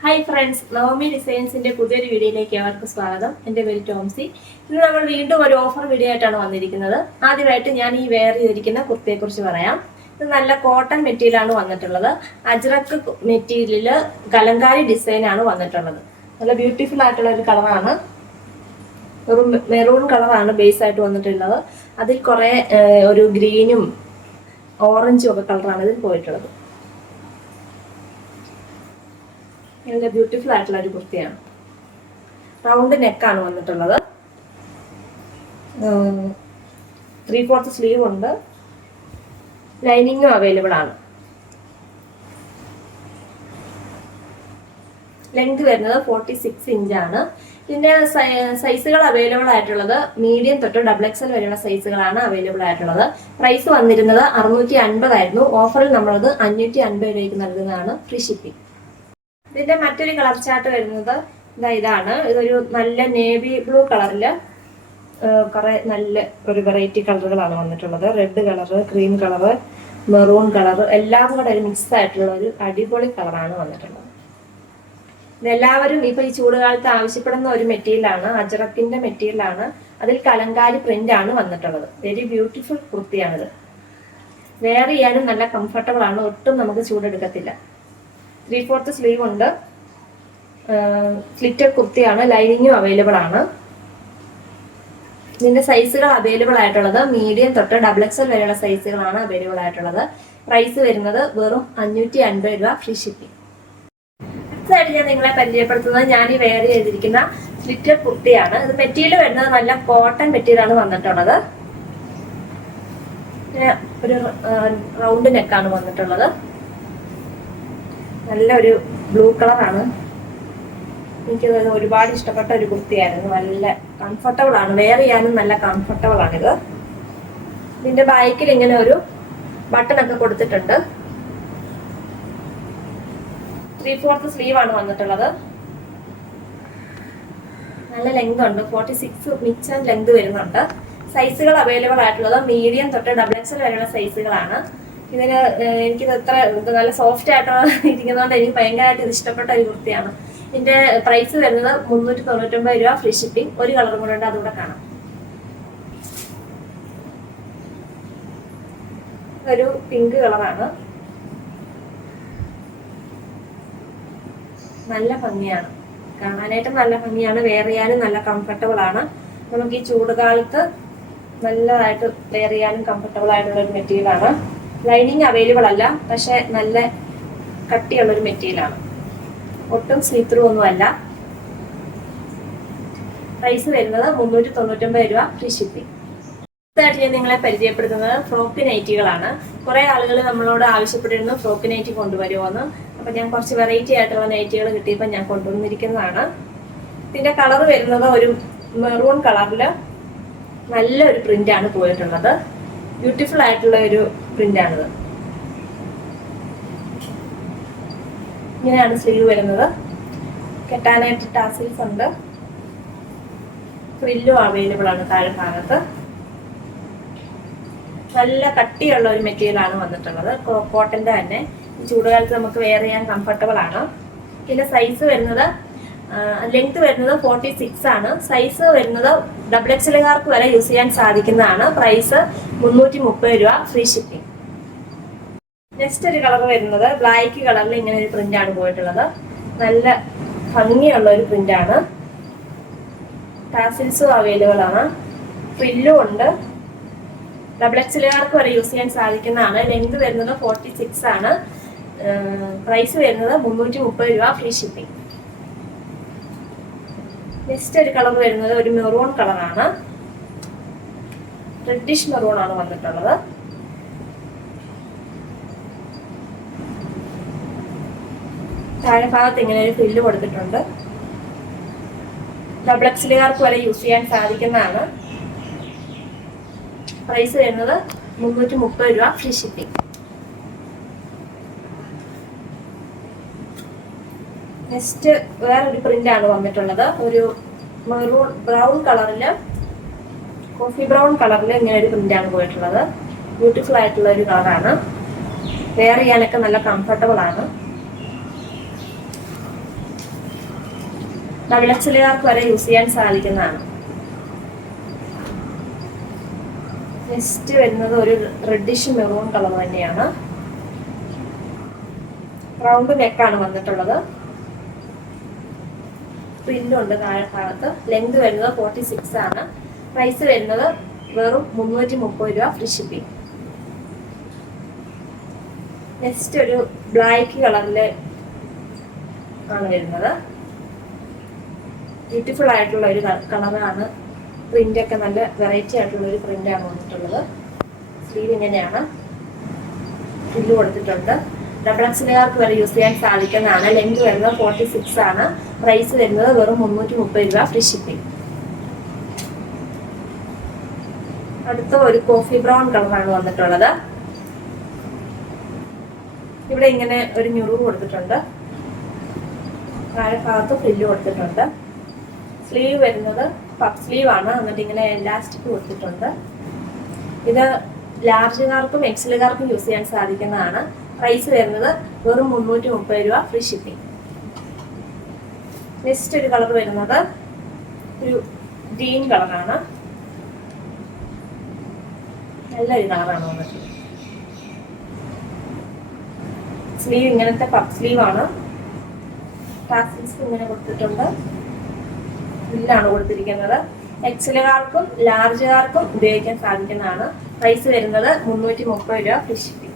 Hi friends Navami ഡിസൈൻസിന്റെ പുതിയൊരു വീഡിയോയിലേക്ക് അവർക്ക് സ്വാഗതം. എന്റെ പേര് ടോംസി. ഇന്ന് നമ്മൾ വീണ്ടും ഒരു ഓഫർ വീഡിയോ ആയിട്ടാണ് വന്നിരിക്കുന്നത്. ആദ്യമായിട്ട് ഞാൻ ഈ വെയർ ചെയ്തിരിക്കുന്ന കുർത്തിയെക്കുറിച്ച് പറയാം. ഇത് നല്ല കോട്ടൺ മെറ്റീരിയലാണ് വന്നിട്ടുള്ളത്. അജ്രക്ക് മെറ്റീരിയലിൽ കലങ്കാരി ഡിസൈനാണ് വന്നിട്ടുള്ളത്. നല്ല ബ്യൂട്ടിഫുൾ ആയിട്ടുള്ള ഒരു കളറാണ് ഒരു മെറൂൺ കളറാണ് ബേസ് ആയിട്ട് വന്നിട്ടുള്ളത്. അതിൽ കുറേ ഒരു ഗ്രീനും ഓറഞ്ചും ഒക്കെ കളറാണ് ഇതിൽ പോയിട്ടുള്ളത്. നല്ല ബ്യൂട്ടിഫുൾ ആയിട്ടുള്ള ഒരു കുർത്തിയാണ്. റൗണ്ട് നെക്കാണ് വന്നിട്ടുള്ളത്. ത്രീ ഫോർത്ത് സ്ലീവ് ഉണ്ട്. ലൈനിങ്ങും അവൈലബിൾ ആണ്. ലെങ്ത് വരുന്നത് ഫോർട്ടി സിക്സ് ആണ്. ഇതിന്റെ സൈസുകൾ അവൈലബിൾ ആയിട്ടുള്ളത് മീഡിയം തൊട്ട് ഡബിൾ എക്സൽ വരെയുള്ള സൈസുകളാണ് അവൈലബിൾ ആയിട്ടുള്ളത്. പ്രൈസ് വന്നിരുന്നത് അറുന്നൂറ്റി അൻപതായിരുന്നു. ഓഫറിൽ നമ്മളത് അഞ്ഞൂറ്റി അൻപത് രൂപയ്ക്ക് നൽകുന്നതാണ് ഫ്രീ ഷിപ്പിംഗ് ഇതിന്റെ മറ്റൊരു കളർ ചാർട്ട് വരുന്നത് ഇതാ ഇതാണ്. ഇതൊരു നല്ല നേവി ബ്ലൂ കളറിൽ കുറെ നല്ല ഒരു വെറൈറ്റി കളറുകളാണ് വന്നിട്ടുള്ളത്. Red colour cream colour maroon colour എല്ലാം കൂടെ ഒരു മിക്സ് ആയിട്ടുള്ള ഒരു അടിപൊളി കളറാണ് വന്നിട്ടുള്ളത്. ഇതെല്ലാവരും ഇപ്പൊ ഈ ചൂടുകാലത്ത് ആവശ്യപ്പെടുന്ന ഒരു മെറ്റീരിയലാണ് അജറക്കിന്റെ മെറ്റീരിയലാണ് അതിൽ കലങ്കാരി പ്രിന്റ് ആണ് വന്നിട്ടുള്ളത്. Very beautiful കുർത്തിയാണിത്. വെയർ ചെയ്യാനും നല്ല കംഫർട്ടബിൾ ആണ്. ഒട്ടും നമുക്ക് ചൂടെടുക്കത്തില്ല. ത്രീ ഫോർത്ത് സ്ലീവ് ഉണ്ട് സ്ലിറ്റഡ് കുർത്തിയാണ് ലൈനിങ്ങും അവൈലബിൾ ആണ്. ഇതിന്റെ സൈസുകൾ അവൈലബിൾ ആയിട്ടുള്ളത്. മീഡിയം തൊട്ട് ഡബിൾ എക്സൽ വരെയുള്ള സൈസുകളാണ് അവൈലബിൾ ആയിട്ടുള്ളത്. പ്രൈസ് വരുന്നത് വെറും അഞ്ഞൂറ്റി അൻപത് രൂപ ഫ്രീ ഷിപ്പിംഗ് അടുത്തതായിട്ട് ഞാൻ നിങ്ങളെ പരിചയപ്പെടുത്തുന്നത് ഞാൻ ഈ വെയർ ചെയ്തിരിക്കുന്ന സ്ലിറ്റഡ് കുർത്തിയാണ്. ഇത് മെറ്റീരിയൽ വരുന്നത് നല്ല കോട്ടൺ മെറ്റീരിയൽ ആണ് വന്നിട്ടുള്ളത്. ഒരു റൗണ്ട് നെക്കാണ് വന്നിട്ടുള്ളത്. നല്ലൊരു ബ്ലൂ കളറാണ്. എനിക്ക് ഒരുപാട് ഇഷ്ടപ്പെട്ട ഒരു കുർത്തിയായിരുന്നു. നല്ല കംഫർട്ടബിൾ ആണ്. വെയർ ചെയ്യാനും നല്ല കംഫർട്ടബിൾ ആണിത്. ഇതിന്റെ ബാക്കിൽ ഇങ്ങനെ ഒരു ബട്ടൺ ഒക്കെ കൊടുത്തിട്ടുണ്ട്. ത്രീ ഫോർത്ത് സ്ലീവ് ആണ് വന്നിട്ടുള്ളത്. നല്ല ലെങ്ത് ഉണ്ട്. ഫോർട്ടി സിക്സ് മിച്ചം ലെങ്ത് വരുന്നുണ്ട്. സൈസുകൾ അവൈലബിൾ ആയിട്ടുള്ളത് മീഡിയം തൊട്ട് ഡബിൾ എക്സൽ വരെയുള്ള സൈസുകളാണ് ഇതിന് എനിക്ക് എനിക്കിത് എത്ര നല്ല സോഫ്റ്റ് ആയിട്ടുള്ള ഇരിക്കുന്നതുകൊണ്ട് എനിക്ക് ഭയങ്കരമായിട്ട് ഇത് ഇഷ്ടപ്പെട്ട ഒരു കുർത്തിയാണ്. ഇതിന്റെ പ്രൈസ് വരുന്നത് മുന്നൂറ്റി തൊണ്ണൂറ്റൊമ്പത് രൂപ ഫ്രീ ഷിപ്പിംഗ് ഒരു കളർ കൂടെ ഉണ്ട് അതുകൂടെ കാണാം. ഒരു പിങ്ക് കളറാണ് നല്ല ഭംഗിയാണ്. കാണാനായിട്ട് നല്ല ഭംഗിയാണ്. വെയർ ചെയ്യാനും നല്ല കംഫർട്ടബിൾ ആണ്. നമുക്ക് ഈ ചൂടുകാലത്ത് നല്ലതായിട്ട് വെയർ ചെയ്യാനും കംഫർട്ടബിൾ ആയിട്ടുള്ള ഒരു മെറ്റീരിയൽ ആണ്. ലൈനിങ് അവൈലബിൾ അല്ല പക്ഷെ നല്ല കട്ടിയുള്ളൊരു മെറ്റീരിയൽ ആണ്. ഒട്ടും സ്ലീത്രൂ ഒന്നും അല്ല. പ്രൈസ് വരുന്നത് മുന്നൂറ്റി തൊണ്ണൂറ്റൊമ്പത് രൂപ ഫ്രീ ഷിപ്പിംഗ് അടുത്തതായിട്ട് ഞാൻ നിങ്ങളെ പരിചയപ്പെടുത്തുന്നത് ഫ്രോക്ക് നൈറ്റികളാണ് കുറെ ആളുകൾ നമ്മളോട് ആവശ്യപ്പെട്ടിരുന്നു ഫ്രോക്ക് നൈറ്റി കൊണ്ടുവരുമോന്ന് അപ്പൊ ഞാൻ കുറച്ച് വെറൈറ്റി ആയിട്ടുള്ള നൈറ്റികൾ കിട്ടിയപ്പോൾ ഞാൻ കൊണ്ടുവന്നിരിക്കുന്നതാണ്. ഇതിന്റെ കളർ വരുന്നത് ഒരു മെറൂൺ കളറിൽ നല്ലൊരു പ്രിന്റ് ആണ് പോയിട്ടുള്ളത്. ബ്യൂട്ടിഫുൾ ആയിട്ടുള്ള ഒരു പ്രിന്റ് ആണിത് ഇങ്ങനെയാണ് സ്ലീവ് വരുന്നത്. കെട്ടാനായിട്ട് ടാസിൽസ് ഉണ്ട്. ഫ്രില്ലും അവൈലബിൾ ആണ് താഴെ ഭാഗത്ത്. നല്ല കട്ടിയുള്ള ഒരു മെറ്റീരിയൽ ആണ് വന്നിട്ടുള്ളത്. കോട്ടന്റെ തന്നെ. ചൂടുകാലത്ത് നമുക്ക് വെയർ ചെയ്യാൻ കംഫർട്ടബിൾ ആണ്. പിന്നെ സൈസ് വരുന്നത് ലെങ്ത് വരുന്നത് ഫോർട്ടി സിക്സ് ആണ്. സൈസ് വരുന്നത് ഡബിൾ എക്സലുകാർക്ക് വരെ യൂസ് ചെയ്യാൻ സാധിക്കുന്നതാണ്. പ്രൈസ് മുന്നൂറ്റി മുപ്പത് രൂപ ഫ്രീ ഷിപ്പിംഗ് നെക്സ്റ്റ് ഒരു കളർ വരുന്നത് ബ്ലാക്ക് കളറിൽ ഇങ്ങനെ ഒരു പ്രിന്റ് ആണ് പോയിട്ടുള്ളത്. നല്ല ഭംഗിയുള്ള ഒരു പ്രിന്റ് ആണ്. ടാസിൽസും അവൈലബിൾ ആണ്. ഫ്രില്ലും ഉണ്ട്. ഡബിൾ എക്സിലുകാർക്ക് വരെ യൂസ് ചെയ്യാൻ സാധിക്കുന്നതാണ്. ലെങ്ത് വരുന്നത് ഫോർട്ടി സിക്സ് ആണ് പ്രൈസ് വരുന്നത് മുന്നൂറ്റി മുപ്പത് രൂപ ഫ്രീ ഷിപ്പിംഗ് നെക്സ്റ്റ് ഒരു കളർ വരുന്നത് ഒരു മെറൂൺ കളറാണ് റെഡിഷ് മെറൂൺ ആണ് വന്നിട്ടുള്ളത്. താഴെ ഭാഗത്ത് ഇങ്ങനെ ഒരു ഫില്ല് കൊടുത്തിട്ടുണ്ട്. ഡബിൾ എക്സിലുകാർക്ക് വരെ യൂസ് ചെയ്യാൻ സാധിക്കുന്നതാണ്. പ്രൈസ് വരുന്നത് മുന്നൂറ്റി മുപ്പത് രൂപ ഫ്രീ ഷിപ്പിംഗ് നെക്സ്റ്റ് വേറൊരു ആണ് വന്നിട്ടുള്ളത്. ഒരു മെറൂൺ ബ്രൗൺ കളറിൽ കോഫി ബ്രൗൺ കളറിൽ ഇങ്ങനെ ഒരു ആണ് പോയിട്ടുള്ളത്. ബ്യൂട്ടിഫുൾ ആയിട്ടുള്ള ഒരു കളറാണ് വെയർ ചെയ്യാനൊക്കെ നല്ല കംഫർട്ടബിൾ ആണ്. ഡബിൾ വരെ യൂസ് ചെയ്യാൻ സാധിക്കുന്നതാണ്. നെക്സ്റ്റ് വരുന്നത് ഒരു റെഡിഷ് മെറൂൺ കളർ തന്നെയാണ്. റൗണ്ട് നെക്കാണ് വന്നിട്ടുള്ളത്. പ്രിന്റുണ്ട് താഴെ ഭാഗത്ത് ലെങ്ത് വരുന്നത് ഫോർട്ടി സിക്സ് ആണ്. പ്രൈസ് വരുന്നത് വെറും മുന്നൂറ്റി മുപ്പത് രൂപ ഫ്രീ ഷിപ്പിംഗ് നെക്സ്റ്റ് ഒരു ബ്ലാക്ക് കളറിൽ ആണ് വരുന്നത്. ബ്യൂട്ടിഫുൾ ആയിട്ടുള്ള ഒരു കളറാണ്. പ്രിന്റ് ഒക്കെ നല്ല വെറൈറ്റി ആയിട്ടുള്ള ഒരു പ്രിന്റ് ആണ് വന്നിട്ടുള്ളത്. സ്ലീവ് ഇങ്ങനെയാണ്. ഫില്ല് കൊടുത്തിട്ടുണ്ട്. ഡബിൾ എക്സിലുകാർക്ക് വരെ യൂസ് ചെയ്യാൻ സാധിക്കുന്നതാണ്. ലെങ്ത് വരുന്നത് ഫോർട്ടി സിക്സ് ആണ്. പ്രൈസ് വരുന്നത് വെറും മുന്നൂറ്റി മുപ്പത് രൂപ ഫ്രീ ഷിപ്പിംഗ് അടുത്ത ഒരു കോഫി ബ്രൗൺ കളറാണ് വന്നിട്ടുള്ളത്. ഇവിടെ ഇങ്ങനെ ഒരു ഞുറിവ് കൊടുത്തിട്ടുണ്ട്. താഴെ ഭാഗത്ത് ഫ്രില്ല് കൊടുത്തിട്ടുണ്ട്. സ്ലീവ് വരുന്നത് പഫ് സ്ലീവ് ആണ്. എന്നിട്ട് ഇങ്ങനെ എലാസ്റ്റിക് കൊടുത്തിട്ടുണ്ട്. ഇത് ലാർജുകാർക്കും എക്സലുകാർക്കും യൂസ് ചെയ്യാൻ സാധിക്കുന്നതാണ്. പ്രൈസ് വരുന്നത് വെറും മുന്നൂറ്റി മുപ്പത് രൂപ ഫ്രീ ഷിപ്പിംഗ് നെക്സ്റ്റ് ഒരു കളർ വരുന്നത് ഒരു ഗ്രീൻ കളറാണ് നല്ലൊരു കളറാണ് സ്ലീവ് ഇങ്ങനത്തെ പഫ് സ്ലീവ് ആണ്. ഇങ്ങനെ കൊടുത്തിട്ടുണ്ട്. ബില്ലാണ് കൊടുത്തിരിക്കുന്നത്. എക്സലുകാർക്കും ലാർജുകാർക്കും ഉപയോഗിക്കാൻ സാധിക്കുന്നതാണ്. പ്രൈസ് വരുന്നത് മുന്നൂറ്റി മുപ്പത് രൂപ ഫ്രീ ഷിപ്പിംഗ്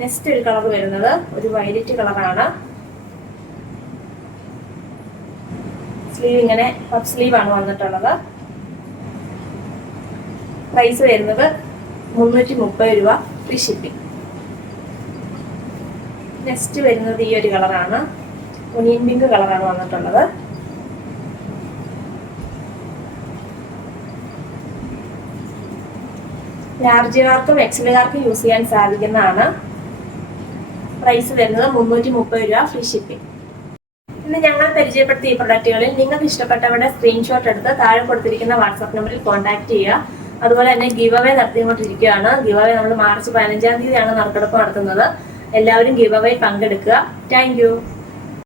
നെക്സ്റ്റ് ഒരു കളർ വരുന്നത് ഒരു വയലറ്റ് കളറാണ് സ്ലീവ് ഇങ്ങനെ പഫ് സ്ലീവ് ആണ് വന്നിട്ടുള്ളത്. പ്രൈസ് വരുന്നത് മുന്നൂറ്റി മുപ്പത് രൂപ ഫ്രീ ഷിപ്പിംഗ് നെക്സ്റ്റ് വരുന്നത് ഈ ഒരു കളറാണ് ഒനിയൻ പിങ്ക് കളറാണ് വന്നിട്ടുള്ളത്. ലാർജുകാർക്കും എക്സലുകാർക്കും യൂസ് ചെയ്യാൻ സാധിക്കുന്നതാണ്. പ്രൈസ് വരുന്നത് മുന്നൂറ്റി മുപ്പത് രൂപ ഫ്രീ ഷിപ്പിംഗ് ഇന്ന് ഞങ്ങൾ പരിചയപ്പെടുത്തിയ ഈ പ്രൊഡക്റ്റുകളിൽ നിങ്ങൾക്ക് ഇഷ്ടപ്പെട്ടവരുടെ സ്ക്രീൻഷോട്ട് എടുത്ത് താഴെ കൊടുത്തിരിക്കുന്ന വാട്സാപ്പ് നമ്പറിൽ കോൺടാക്ട് ചെയ്യുക. അതുപോലെ തന്നെ ഗിവ് അവേ നടത്തിക്കൊണ്ടിരിക്കുകയാണ്. ഗിവ് അവേ നമ്മൾ മാർച്ച് പതിനഞ്ചാം തീയതിയാണ് നറുക്കെടുപ്പ് നടത്തുന്നത്. എല്ലാവരും ഗിവ് അവേ പങ്കെടുക്കുക താങ്ക്